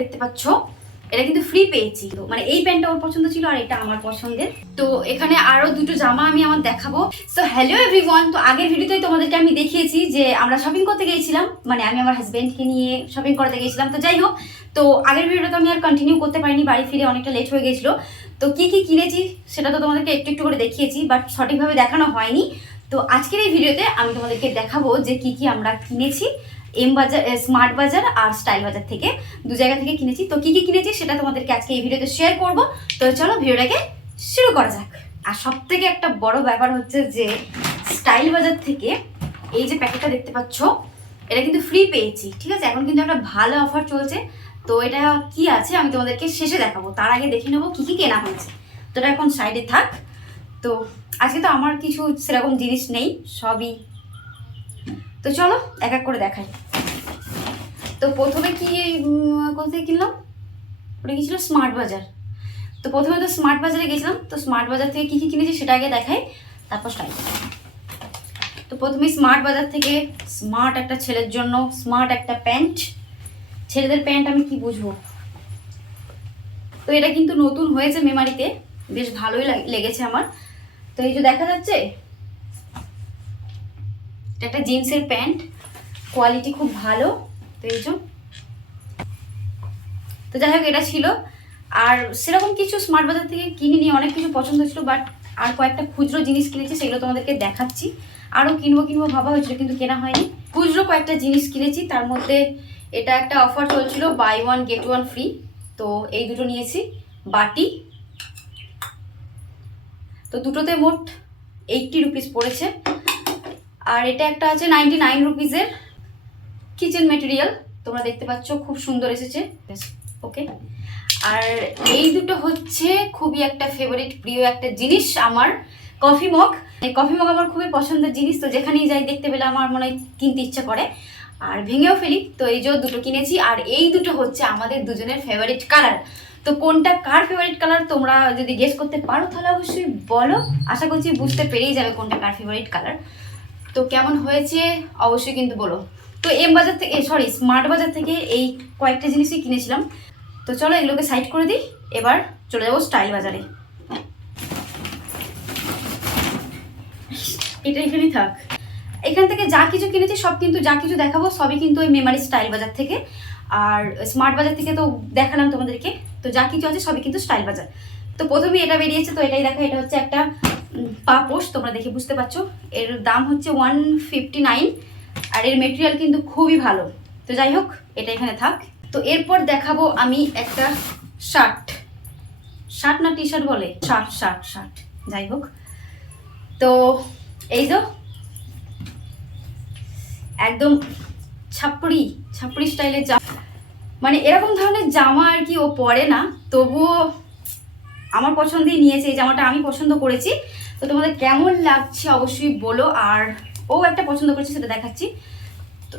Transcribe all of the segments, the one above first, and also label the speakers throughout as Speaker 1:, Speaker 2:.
Speaker 1: দেখতে পাচ্ছ, এটা কিন্তু ফ্রি পেয়েছি মানে এই প্যান্টটা ওর পছন্দ ছিল আর এটা আমার পছন্দের। তো এখানে আরও দুটো জামা আমি আমার দেখাবো। সো হ্যালো এভরিওয়ান তো আগের ভিডিওতেই তোমাদেরকে আমি দেখিয়েছি যে আমরা শপিং করতে গিয়েছিলাম। মানে আমি আমার হাজব্যান্ডকে নিয়ে শপিং করতে গিয়েছিলাম। তো যাই হোক, তো আগের ভিডিওটা তো আমি আর কন্টিনিউ করতে পারিনি, বাড়ি ফিরে অনেকটা লেট হয়ে গেছিল তো কি কি কিনেছি সেটা তো তোমাদেরকে একটু একটু করে দেখিয়েছি বাট সঠিকভাবে দেখানো হয়নি। তো আজকের এই ভিডিওতে আমি তোমাদেরকে দেখাবো যে কি কি আমরা কিনেছি। এম বাজার স্মার্ট বাজার আর স্টাইল বাজার থেকে দু জায়গা থেকে কিনেছি। তো কি কি কিনেছি সেটা তোমাদেরকে আজকে এই ভিডিওতে শেয়ার করব। তো চলো ভিডিওটাকে শুরু করা যাক। আর সব থেকে একটা বড় ব্যাপার হচ্ছে যে স্টাইল বাজার থেকে এই যে প্যাকেটটা দেখতে পাচ্ছ, এটা কিন্তু ফ্রি পেয়েছি, ঠিক আছে? এখন কিন্তু একটা ভালো অফার চলছে। তো এটা কি আছে আমি তোমাদেরকে শেষে দেখাবো। তার আগে দেখে নেব কি কি কেনা হয়েছে। তো এটা এখন সাইডে থাক। তো আজকে তো আমার কিছু সেরকম জিনিস নেই, সবই তো চলো এক এক করে দেখাই। তো প্রথমে কি উম, কোথা থেকে কিনলাম? ওটা কি ছিল স্মার্ট বাজার তো প্রথমে তো স্মার্ট বাজারে গেছিলাম তো স্মার্ট বাজার থেকে কি কি কিনেছি সেটা আগে দেখাই তারপর স্টাইল তো প্রথমে স্মার্ট বাজার থেকে স্মার্ট একটা ছেলের জন্য স্মার্ট একটা প্যান্ট। ছেলেদের প্যান্ট আমি কি বুঝব? তো এটা কিন্তু নতুন হয়েছে মেমারিতে বেশ ভালোই লাগ- লেগেছে আমার। তো এই যে দেখা যাচ্ছে এটা একটা জিন্সের প্যান্ট। কোয়ালিটি খুব ভালো। তো এই তো যাই হোক, এটা ছিল। আর সেরকম কিছু স্মার্ট বাজার থেকে কিনে নিয়ে অনেক কিছু পছন্দ ছিল বাট আর কয়েকটা খুচরো জিনিস কিনেছি, সেগুলো তোমাদেরকে দেখাচ্ছি। আরও কিনবো কিনবো, ভাবা হয়েছিল, কিন্তু কেনা হয়নি। খুচরো কয়েকটা জিনিস কিনেছি, তার মধ্যে এটা একটা অফার চলছিল buy one get one free তো এই দুটো নিয়েছি, বাটি। তো দুটোতে মোট এইটটি রুপিস পড়েছে। আর এটা একটা আছে নাইনটি নাইন রুপিসের কিচেন মেটেরিয়াল তোমরা দেখতে পাচ্ছ খুব সুন্দর এসেছে। ওকে আর এই দুটো হচ্ছে খুবই একটা ফেভারিট প্রিয় একটা জিনিস আমার কফি মগ এই কফি মগ আমার খুবই পছন্দের জিনিস তো যেখানেই যাই দেখতে পেলে আমার মনে হয় কিনতে ইচ্ছা করে। আর ভেঙেও ফেলি তো এই যে দুটো কিনেছি আর এই দুটো হচ্ছে আমাদের দুজনের ফেভারিট কালার তো কোনটা কার ফেভারিট কালার তোমরা যদি গেস করতে পারো তাহলে অবশ্যই বলো। আশা করছি বুঝতে পেরেই যাবে কোনটা কার ফেভারিট কালার তো কেমন হয়েছে? অবশ্যই কিন্তু বলো। তো এম বাজার থেকে সরি স্মার্ট বাজার থেকে এই কয়েকটা জিনিসই কিনেছিলাম। তো চলো এগুলোকে সাইড করে দিই, এবার চলে যাব স্টাইল বাজারে। এটা এখানেই থাক। এখান থেকে যা কিছু কিনেছি, সব কিন্তু যা কিছু দেখাবো, সবই কিন্তু ওই মেমারি স্টাইল বাজার থেকে। আর স্মার্ট বাজার থেকে তো দেখালাম তোমাদেরকে। তো যা কিছু আছে, সবই কিন্তু স্টাইল বাজার। তো প্রথমে এটা বেরিয়েছে, তো এটাই দেখা, এটা হচ্ছে একটা পাপোশ, তোমরা দেখে বুঝতে পারছ। এর দাম হচ্ছে ওয়ান ফিফটি নাইন আর এর মেটেরিয়াল কিন্তু খুবই ভালো। তো যাই হোক, এটা এখানে থাক। তো এরপর দেখাবো আমি একটা শার্ট শার্ট না টি শার্ট বলে? শার্ট শার্ট শার্ট যাই হোক। তো এই তো একদম ছাপড়ি ছাপড়ি স্টাইলের জামা। মানে এরকম ধরনের জামা আর কি ও পরে না, তবুও আমার পছন্দেই নিয়েছে এই জামাটা আমি পছন্দ করেছি। তো তোমাদের কেমন লাগছে অবশ্যই বলো আর ও একটা পছন্দ করেছে সেটা দেখাচ্ছি। তো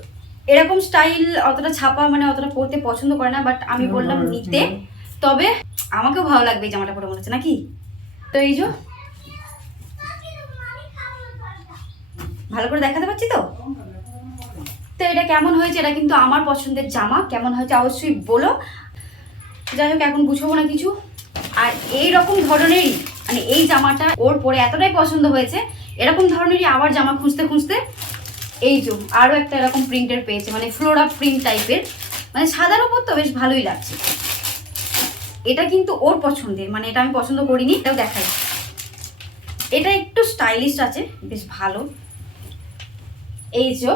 Speaker 1: এরকম স্টাইল অতটা ছাপা মানে অতটা পরতে পছন্দ করে না বাট আমি বললাম নিতে। তবে আমাকেও ভালো লাগবে এই জামাটা পরে মনে হচ্ছে নাকি? তো এই যে ভালো করে দেখাতে পাচ্ছি তো? তো এটা কেমন হয়েছে? এটা কিন্তু আমার পছন্দের জামা কেমন হয়েছে অবশ্যই বলো। যাই হোক এখন গুছাবো না কিছু। আর এই রকম ধরনেরই মানে এই জামাটা ওর পরে এতটাই পছন্দ হয়েছে, এরকম ধরনেরই আবার জামা খুঁজতে খুঁজতে এই যে আরও একটা এরকম প্রিন্টের পেয়েছে মানে ফ্লোরা প্রিন্ট টাইপের মানে সাদার উপর তো বেশ ভালোই লাগছে। এটা কিন্তু ওর পছন্দের মানে এটা আমি পছন্দ করিনি, এটাও দেখাই। এটা একটু স্টাইলিশ আছে, বেশ ভালো। এই যে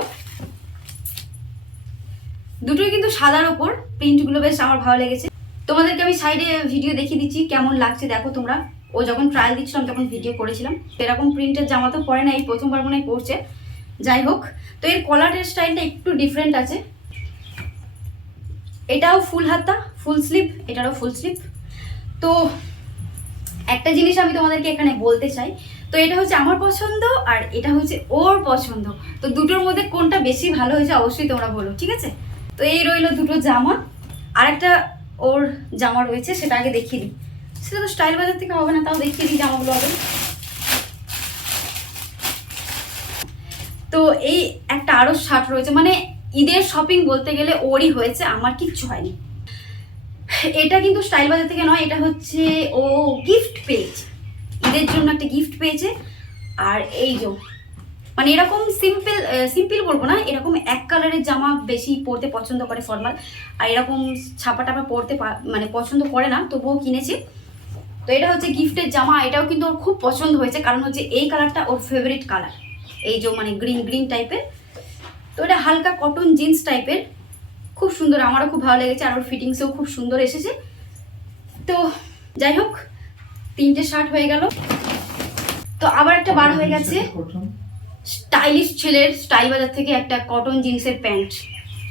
Speaker 1: দুটোই কিন্তু সাদার ওপর প্রিন্টগুলো বেশ আমার ভালো লেগেছে। তোমাদেরকে আমি সাইডে ভিডিও দেখিয়ে দিচ্ছি কেমন লাগছে, দেখো তোমরা। ও যখন ট্রায়াল দিচ্ছিলাম তখন ভিডিও করেছিলাম। এরকম প্রিন্টের জামা তো পরে না এই প্রথমবার মনে হয় পরছে। যাই হোক, তো এর কলারের স্টাইলটা একটু ডিফারেন্ট আছে। এটাও ফুল হাতা ফুল স্লিপ এটারও ফুল স্লিপ তো একটা জিনিস আমি তোমাদেরকে এখানে বলতে চাই, তো এটা হচ্ছে আমার পছন্দ আর এটা হচ্ছে ওর পছন্দ। তো দুটোর মধ্যে কোনটা বেশি ভালো হয়েছে অবশ্যই তোমরা বলো, ঠিক আছে? তো এই রইল দুটো জামা। আর একটা ওর জামা রয়েছে, সেটা আগে দেখিয়ে দিই। সেটা তো স্টাইল বাজার থেকে হবে না, তাও দেখিয়ে দিই জামাগুলো আগে। তো এই একটা আরও শার্ট রয়েছে মানে ঈদের শপিং বলতে গেলে ওরই হয়েছে, আমার কিচ্ছু হয়নি। এটা কিন্তু স্টাইল বাজার থেকে নয়, এটা হচ্ছে ও গিফট পেয়েছে। ঈদের জন্য একটা গিফট পেয়েছে, আর এই যে মানে এরকম সিম্পল সিম্পল বলব না, এরকম এক কালারের জামা বেশি পরতে পছন্দ করে ফর্মাল আর এরকম ছাপা টাপা পরতে মানে পছন্দ করে না, তবুও কিনেছে। তো এটা হচ্ছে গিফটের জামা, এটাও কিন্তু ওর খুব পছন্দ হয়েছে, কারণ হচ্ছে এই কালারটা ওর ফেভারিট কালার এই যে মানে গ্রিন গ্রিন টাইপের তো এটা হালকা কটন জিন্স টাইপের খুব সুন্দর, আমারও খুব ভালো লেগেছে, আর ওর ফিটিংসেও খুব সুন্দর এসেছে। তো যাই হোক, তিনটে শার্ট হয়ে গেল। তো আবার একটা বার হয়ে গেছে। স্টাইলিশ ছেলের স্টাইল বাজার থেকে একটা কটন জিন্সের প্যান্ট।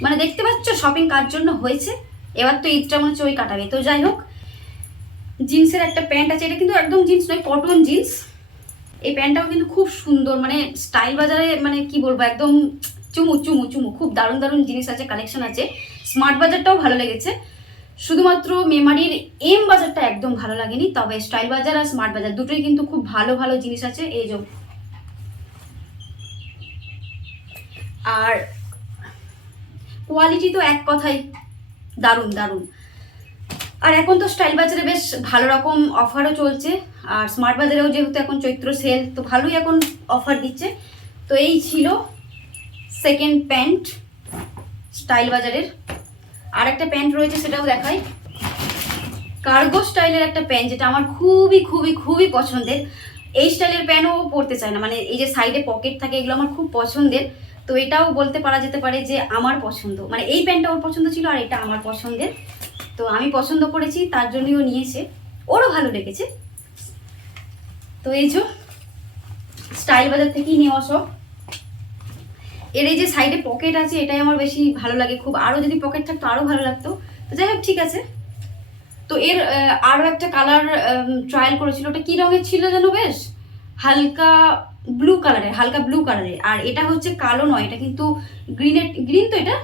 Speaker 1: মানে দেখতে পাচ্ছ শপিং কার জন্য হয়েছে? এবার তো ঈদটা মনে হচ্ছে ওই কাটাবে। তো যাই হোক, জিন্সের একটা প্যান্ট আছে। এটা কিন্তু একদম জিন্স নয় কটন জিন্স। এই প্যান্টটাও কিন্তু খুব সুন্দর মানে স্টাইল বাজারে মানে কি বলব, একদম চুমু চুমু চুমু। খুব দারুণ দারুণ জিনিস আছে কালেকশন আছে। স্মার্ট বাজারটাও ভালো লেগেছে। শুধুমাত্র মেমারির এম বাজারটা একদম ভালো লাগেনি, তবে স্টাইল বাজার আর স্মার্ট বাজার দুটোই কিন্তু খুব ভালো ভালো জিনিস আছে। এই যে আর কোয়ালিটি তো এক কথাই দারুণ দারুণ। আর এখন তো স্টাইল বাজারে বেশ ভালো রকম অফারও চলছে। আর স্মার্ট বাজারেও যেহেতু এখন চৈত্র সেল তো ভালোই এখন অফার দিচ্ছে। তো এই ছিল সেকেন্ড প্যান্ট স্টাইল বাজারের। আর একটা প্যান্ট রয়েছে সেটাও দেখাই। কার্গো স্টাইলের একটা প্যান্ট যেটা আমার খুবই খুবই খুবই পছন্দের। এই স্টাইলের প্যান্টও পরতে চায় না। মানে এই যে সাইডে পকেট থাকে, এগুলো আমার খুব পছন্দের। তো এটাও বলতে পারা যেতে পারে যে আমার পছন্দ। মানে এই প্যান্টটা ওর পছন্দ ছিল আর এটা আমার পছন্দের। তো আমি পছন্দ করেছি, তার জন্যই ও নিয়েছে। ওরও ভালো লেগেছে। তো এই যে, স্টাইল বাজার থেকেই নেওয়া সব এর এই যে সাইডে পকেট আছে, এটাই আমার বেশি ভালো লাগে। খুব আরও যদি পকেট থাকতো, আরও ভালো লাগতো। তো যাই হোক, ঠিক আছে। তো এর আরও একটা কালার ট্রায়াল করেছিল। ওটা কী রঙের ছিল যেন বেশ? হালকা ব্লু কালারের হালকা ব্লু কালারের আর এটা হচ্ছে কালো নয়, এটা কিন্তু গ্রিনের গ্রিন তো এটা?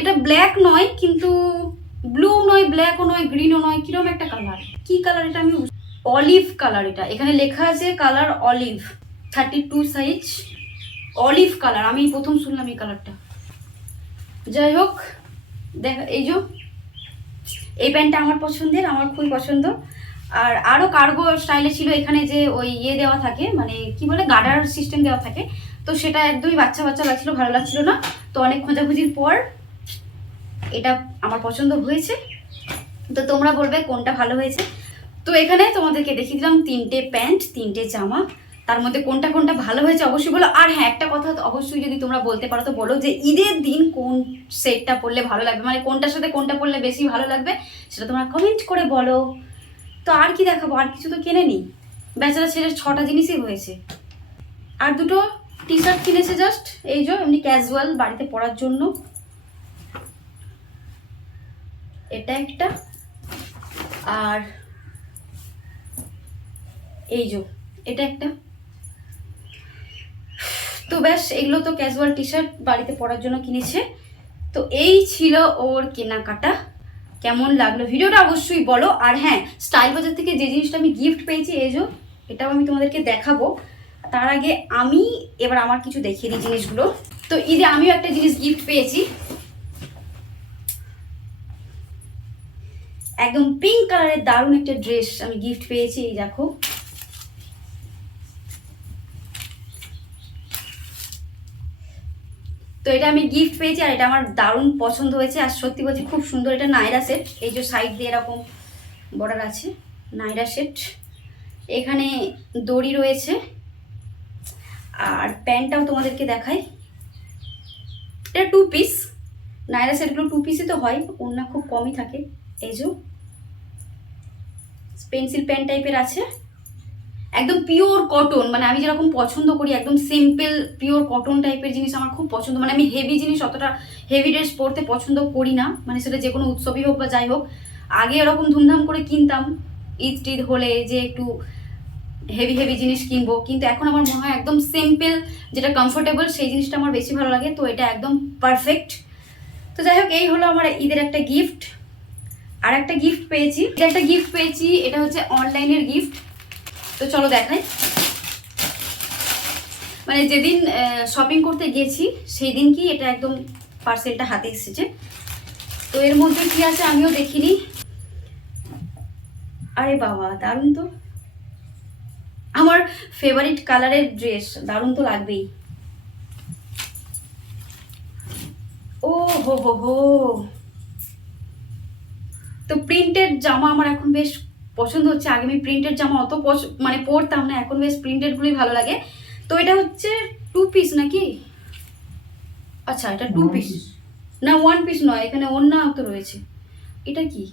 Speaker 1: এটা ব্ল্যাক নয়, কিন্তু ব্লু নয় ব্ল্যাকও নয় গ্রিনও নয় কীরকম একটা কালার কি কালার এটা আমি অলিভ কালার এটা। এখানে লেখা আছে colour olive thirty two size olive colour আমি প্রথম শুনলাম এই কালারটা যাই হোক, দেখ এই যে, এই প্যান্টটা আমার পছন্দের, আমার খুবই পছন্দ। আর আরও কার্গো স্টাইলে ছিল এখানে যে ওই ইয়ে দেওয়া থাকে মানে কি বলে গার্ডার সিস্টেম দেওয়া থাকে। তো সেটা একদমই বাচ্চা বাচ্চা লাগছিল, ভালো লাগছিল না। তো অনেক খোঁজাখুঁজির পর এটা আমার পছন্দ হয়েছে। তো তোমরা বলবে কোনটা ভালো হয়েছে। তো এখানে তোমাদেরকে দেখিয়ে দিলাম তিনটে প্যান্ট, তিনটে জামা। তার মধ্যে কোনটা কোনটা ভালো হয়েছে অবশ্যই বলো। আর হ্যাঁ একটা কথা অবশ্যই যদি তোমরা বলতে পারো তো বলো যে ঈদের দিন কোন সেটটা পরলে ভালো লাগবে? মানে কোনটার সাথে কোনটা পরলে বেশি ভালো লাগবে, সেটা তোমরা কমেন্ট করে বলো। তো আর কি দেখাবো? আর কিছু তো কিনে নি। বেচারা ছেলের ছটা জিনিসই হয়েছে। আর দুটো টি শার্ট কিনেছে জাস্ট এই যে এমনি ক্যাজুয়াল বাড়িতে পরার জন্য। এটা একটা। আর এই যে এটা একটা। তো ব্যাস, এগুলো তো ক্যাজুয়াল টি শার্ট বাড়িতে পরার জন্য কিনেছে। তো এই ছিল ওর কেনাকাটা। কেমন লাগল? ভিডিওটা অবশ্যই বলো। আর হ্যাঁ স্টাইল বাজার থেকে যে জিনিসটা আমি গিফট পেয়েছি যে, এটাও আমি তোমাদেরকে দেখাবো। তার আগে আমি এবার আমার কিছু দেখিয়ে দিই জিনিসগুলো। তো ঈদে আমিও একটা জিনিস গিফট পেয়েছি। একদম পিঙ্ক কালারের দারুণ একটা ড্রেস আমি গিফট পেয়েছি, এই দেখো। তো এটা আমি গিফট পেয়েছি আর এটা আমার দারুণ পছন্দ হয়েছে। আর সত্যি বলছি, খুব সুন্দর এটা নাইরা সেট এই যে সাইড দিয়ে এরকম বর্ডার আছে নাইরা সেট এখানে দড়ি রয়েছে। আর প্যান্টটাও তোমাদেরকে দেখাই। এটা টু পিস নাইরা সেটগুলো টু পিসই তো হয়, ওড়না খুব কমই থাকে। এই যে পেন্সিল প্যান্ট টাইপের আছে। একদম পিওর কটন মানে আমি যেরকম পছন্দ করি, একদম সিম্পল পিওর কটন টাইপের জিনিস আমার খুব পছন্দ। মানে আমি হেভি জিনিস অতটা হেভি ড্রেস পরতে পছন্দ করি না মানে সেটা যে কোনো উৎসবই হোক বা যাই হোক। আগে এরকম ধুমধাম করে কিনতাম, ঈদ টিদ হলে যে একটু হেভি হেভি জিনিস কিনবো, কিন্তু এখন আমার মনে হয় একদম সিম্পল যেটা কমফোর্টেবল সেই জিনিসটা আমার বেশি ভালো লাগে, তো এটা একদম পারফেক্ট তো যাই হোক, এই হলো আমার ঈদের একটা গিফট আর একটা গিফট পেয়েছি। এটা একটা গিফট পেয়েছি, এটা হচ্ছে অনলাইনের গিফট তো চলো দেখাই। মানে যেদিন শপিং করতে গেছি সেই দিন কি এটা একদম পার্সেলটা হাতে এসেছে। তো এর মধ্যে কি আছে আমিও দেখিনি। আরে বাবা, দারুণ তো। আমার ফেভারিট কালারের ড্রেস দারুণ তো লাগবেই। ও হো হো হো। তো প্রিন্টেড জামা আমার এখন বেশ পছন্দ হচ্ছে আগে আমি প্রিন্টেড জামা অত মানে পরতাম না এখন বেশ প্রিন্টেডগুলোই ভালো লাগে। তো এটা হচ্ছে টু পিস নাকি? আচ্ছা এটা টু পিস না ওয়ান পিস নয় এখানে অন্য তো রয়েছে। এটা কি?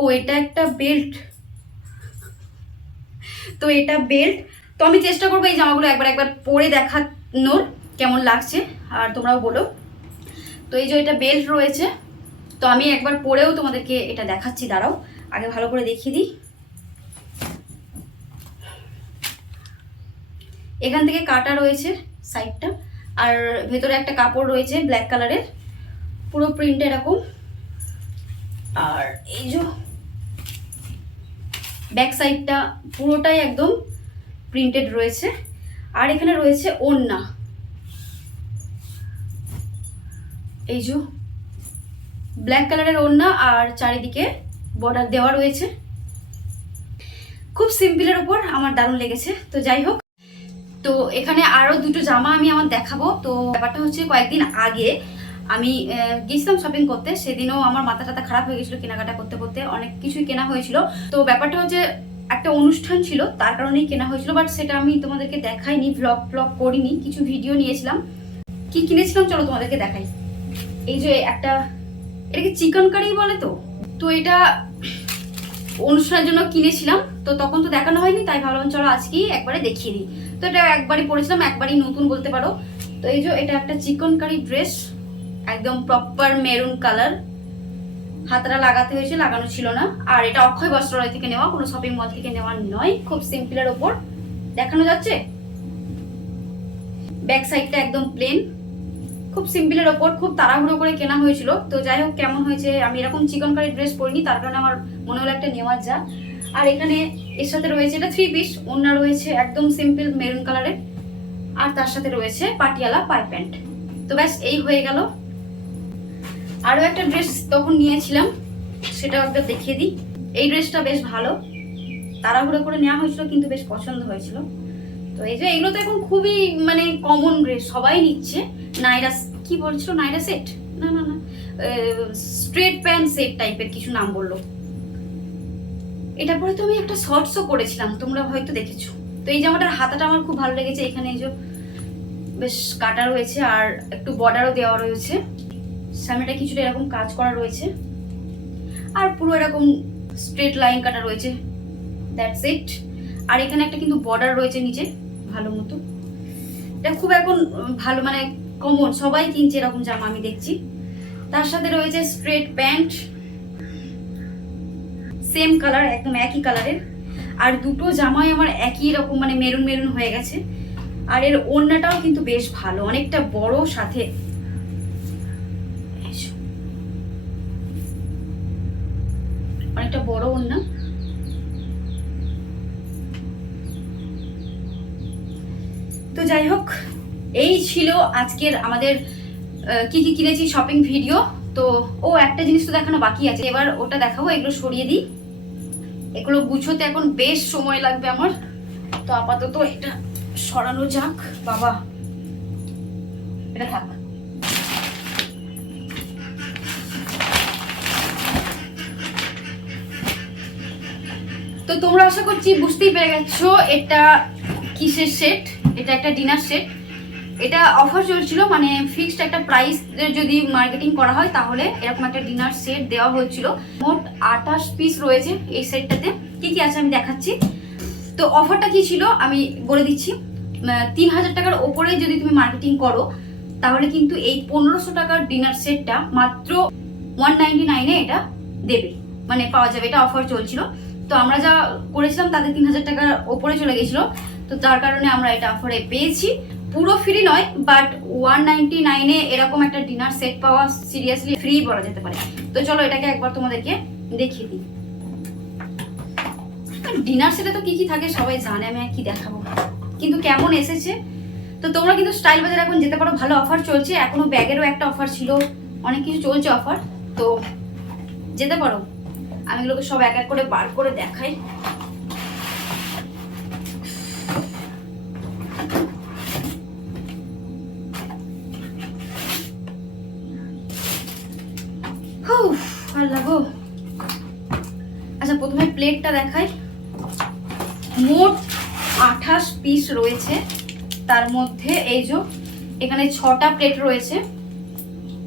Speaker 1: ও এটা একটা বেল্ট তো এটা বেল্ট তো আমি চেষ্টা করব এই জামাগুলো একবার একবার পরে দেখানোর কেমন লাগছে আর তোমরাও বলো। তো এই যে এটা বেল্ট রয়েছে তো আমি একবার পরেও তোমাদেরকে এটা দেখাচ্ছি দাঁড়াও। আগে ভালো করে দেখিয়ে দিই। এখান থেকে কাটা রয়েছে সাইডটা আর ভেতরে একটা কাপড় রয়েছে ব্ল্যাক কালারের পুরো প্রিন্ট এরকম। আর এই যে ব্যাক সাইডটা পুরোটাই একদম প্রিন্টেড রয়েছে। আর এখানে রয়েছে ওড়না। এই যে ব্ল্যাক কালারের ওড়না আর চারিদিকে বর্ডার দেওয়া রয়েছে। খুব সিম্পলের উপর আমার দারুণ লেগেছে। তো যাই হোক, তো এখানে আরও দুটো জামা আমি আমার দেখাবো। তো ব্যাপারটা হচ্ছে কয়েকদিন আগে আমি গেছিলাম শপিং করতে। সেদিনও আমার মাথা টাথা খারাপ হয়ে গেছিল কেনাকাটা করতে করতে। অনেক কিছুই কেনা হয়েছিল। তো ব্যাপারটা হচ্ছে একটা অনুষ্ঠান ছিল, তার কারণেই কেনা হয়েছিল। বাট সেটা আমি তোমাদেরকে দেখাইনি ভ্লগ ভ্লগ করিনি, কিছু ভিডিও নিয়েছিলাম। কি কিনেছিলাম চলো তোমাদেরকে দেখাই। এই যে একটা এটাকে চিকেন কারি বলে তো? তো এটা অনুষ্ঠানের জন্য কিনেছিলাম, তো তখন তো দেখানো হয়নি, তাই ভাবলাম চলো আজকেই একবারে দেখিয়ে দিই। তো এটা একবারই পরেছিলাম, একবারই নতুন বলতে পারো। তো এই যে এটা একটা চিকন কারি ড্রেস একদম প্রপার মেরুন কালার হাতটা লাগাতে হয়েছে, লাগানো ছিল না। আর এটা অক্ষয় বস্ত্রালয় থেকে নেওয়া, কোনো শপিং মল থেকে নেওয়া নয়, খুব সিম্পলের ওপর। দেখানো যাচ্ছে? ব্যাক সাইডটা একদম প্লেন খুব সিম্পলের ওপর খুব তাড়াহুড়ো করে কেনা হয়েছিল। তো যাই হোক, কেমন হয়েছে, আমি এরকম চিকন কারি ড্রেস পরিনি, তার কারণে আমার মনে হলো একটা নেওয়ার যা। আর এখানে এর সাথে রয়েছে এটা থ্রি পিস ওড়না রয়েছে একদম সিম্পল মেরুন কালারের আর তার সাথে রয়েছে পাটিয়ালা পাই প্যান্ট তো ব্যাস, এই হয়ে গেল। আরও একটা ড্রেস তখন নিয়েছিলাম সেটাও একবার দেখিয়ে দিই। এই ড্রেসটা বেশ ভালো। তাড়াহুড়ো করে নেওয়া হয়েছিল, কিন্তু বেশ পছন্দ হয়েছিল। তো এই যে এগুলো তো এখন খুবই মানে কমন ড্রেস সবাই নিচ্ছে। নাইরা কি বলছিল? নাইরা সেট না না না। স্ট্রেট প্যান্ট সেট টাইপের কিছু নাম বলল। এটা পরে তো আমি একটা শর্টসও করেছিলাম তোমরা হয়তো দেখেছ। তো এই জামাটার হাতাটা আমার খুব ভালো লেগেছে, এখানে এই যে বেশ কাটা রয়েছে আর একটু বর্ডারও দেওয়া রয়েছে। সামনেটা কিছুটা এরকম কাজ করা রয়েছে। আর পুরো এরকম স্ট্রেট লাইন কাটা রয়েছে। দ্যাটস ইট আর এখানে একটা কিন্তু বর্ডার রয়েছে নিচে। ভালো মতো। এটা খুব এখন ভালো মানে কমন সবাই কিনছে এরকম জামা আমি দেখছি। তার সাথে রয়েছে স্ট্রেট প্যান্ট সেম কালার একদম একই কালারের আর দুটো জামাই আমার একই রকম মানে মেরুন মেরুন হয়ে গেছে। আর এর ওড়নাটাও কিন্তু বেশ ভালো, অনেকটা বড় সাথে। অনেকটা বড় ওড়না। তো যাই হোক, এই ছিল আজকের আমাদের কি কি কিনেছি শপিং ভিডিও তো ও একটা জিনিস তো দেখানো বাকি আছে, এবার ওটা দেখাবো, এগুলো সরিয়ে দিই। এগুলো গুছোতে এখন বেশ সময় লাগবে আমার। তো আপাতত এটা সরানো যাক, বাবা। এটা থাক। তো তোমরা আশা করছি বুঝতেই পেরে গেছো, এটা কিসের সেট এটা একটা ডিনার সেট এটা অফার চলছিল মানে ফিক্সড একটা প্রাইস যদি মার্কেটিং করা হয়, তাহলে এরকম একটা ডিনার সেট দেওয়া হয়েছিল। মোট আঠাশ পিস রয়েছে এই সেটটাতে কি কি আছে আমি দেখাচ্ছি। তো অফারটা কি ছিল? আমি বলে দিচ্ছি। তিন হাজার টাকার ওপরে যদি তুমি মার্কেটিং করো, তাহলে কিন্তু এই পনেরোশো টাকার ডিনার সেটটা মাত্র ওয়ান নাইনটি নাইনে এটা দেবে। মানে পাওয়া যাবে। এটা অফার চলছিল। তো আমরা যা করেছিলাম তাদের তিন হাজার টাকার ওপরে চলে গেছিল। তো তার কারণে আমরা এটা অফারে পেয়েছি। পুরো ফ্রি নয় বাট ওয়ান নাইনটি নাইনে এরকম একটা ডিনার সেট পাওয়া সিরিয়াসলি ফ্রি বলা যেতে পারে। তো চলো এটাকে একবার তোমাদেরকে দেখিয়ে দিই। ডিনার সেটে তো কি কি থাকে সবাই জানে, আমি কি দেখাবো। কিন্তু কেমন এসেছে? তো তোমরা কিন্তু স্টাইল বাজার এখন যেতে পারো, ভালো অফার চলছে। এখনও ব্যাগেরও একটা অফার ছিল, অনেক কিছু চলছে অফার তো যেতে পারো। আমি এগুলোকে সব এক এক করে বার করে দেখাই। আচ্ছা প্রথমে প্লেটটা দেখাই। মোট আঠাশ পিস রয়েছে। তার মধ্যে এই যে, এখানে ছটা প্লেট রয়েছে।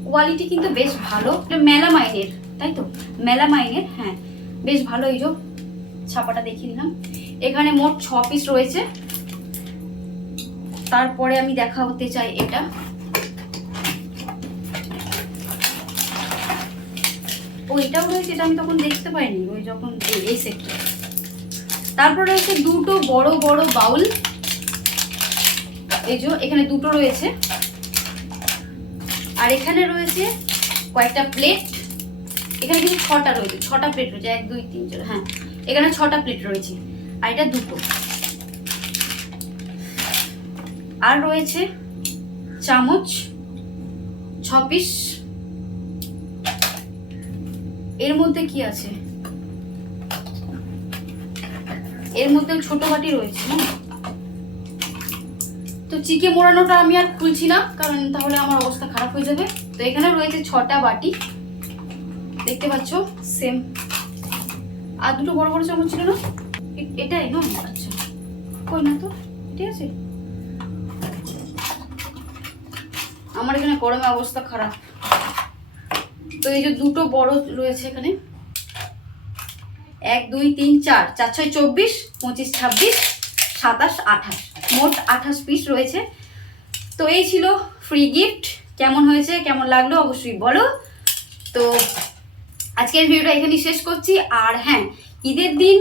Speaker 1: কোয়ালিটি কিন্তু বেশ ভালো। এটা মেলামাইনের তাই তো? মেলামাইনের হ্যাঁ। বেশ ভালো এই যে, ছাপাটা দেখিয়ে দিলাম। এখানে মোট ছ পিস রয়েছে। তারপরে আমি দেখা হতে চাই এটা। ও এটাও রয়েছে এটা আমি তখন দেখতে পাইনি, ওই যখন এই সেটটা তারপর রয়েছে দুটো বড় বড় বাউল। এই যে, এখানে দুটো রয়েছে। আর এখানে রয়েছে কয়েকটা প্লেট এখানে কিন্তু ছটা রয়েছে, ছটা প্লেট রয়েছে, এক, দুই, তিন, চার হ্যাঁ। এখানে ছটা প্লেট রয়েছে, আর এটা দুটো। আর রয়েছে চামচ, ছ পিস এর মধ্যে কি আছে? এর মধ্যে ছোট বাটি রয়েছে তো চিকে মোড়ানোটা আমি আর খুলছি না কারণ তাহলে আমার অবস্থা খারাপ হয়ে যাবে। তো এখানে রয়েছে ছটা বাটি। দেখতে পাচ্ছ সেম আর দুটো বড় বড় চামচ ছিল না? এটাই, না? আচ্ছা। কই না তো? ঠিক আছে? আমার এখানে গরমে অবস্থা খারাপ। তো এই যে দুটো বড় রয়েছে এখানে। এক, দুই, তিন, চার। চার, ছয়, চব্বিশ, পঁচিশ, ছাব্বিশ, সাতাশ, আঠাশ। মোট আঠাশ পিস রয়েছে। তো এই ছিল ফ্রি গিফট কেমন হয়েছে, কেমন লাগল অবশ্যই বলো। তো আজকের ভিডিওটা এখানেই শেষ করছি। আর হ্যাঁ ঈদের দিন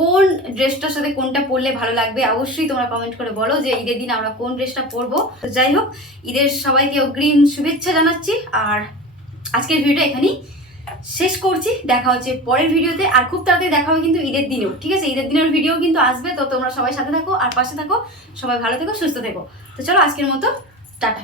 Speaker 1: কোন ড্রেসটার সাথে কোনটা পরলে ভালো লাগবে অবশ্যই তোমরা কমেন্ট করে বলো যে ঈদের দিন আমরা কোন ড্রেসটা পরবো। তো যাই হোক, ঈদের সবাইকে অগ্রিম শুভেচ্ছা জানাচ্ছি। আর আজকের ভিডিও এখানেই শেষ করছি। দেখা হচ্ছে পরের ভিডিওতে আর খুব তাড়াতাড়ি দেখা হবে কিন্তু ঈদের দিনেও, ঠিক আছে? ঈদের দিনের ভিডিও কিন্তু আসবে, তো তোমরা সবাই সাথে থাকো আর পাশে থাকো। সবাই ভালো থেকো, সুস্থ থেকো। তো চলো আজকের মতো, টাটা।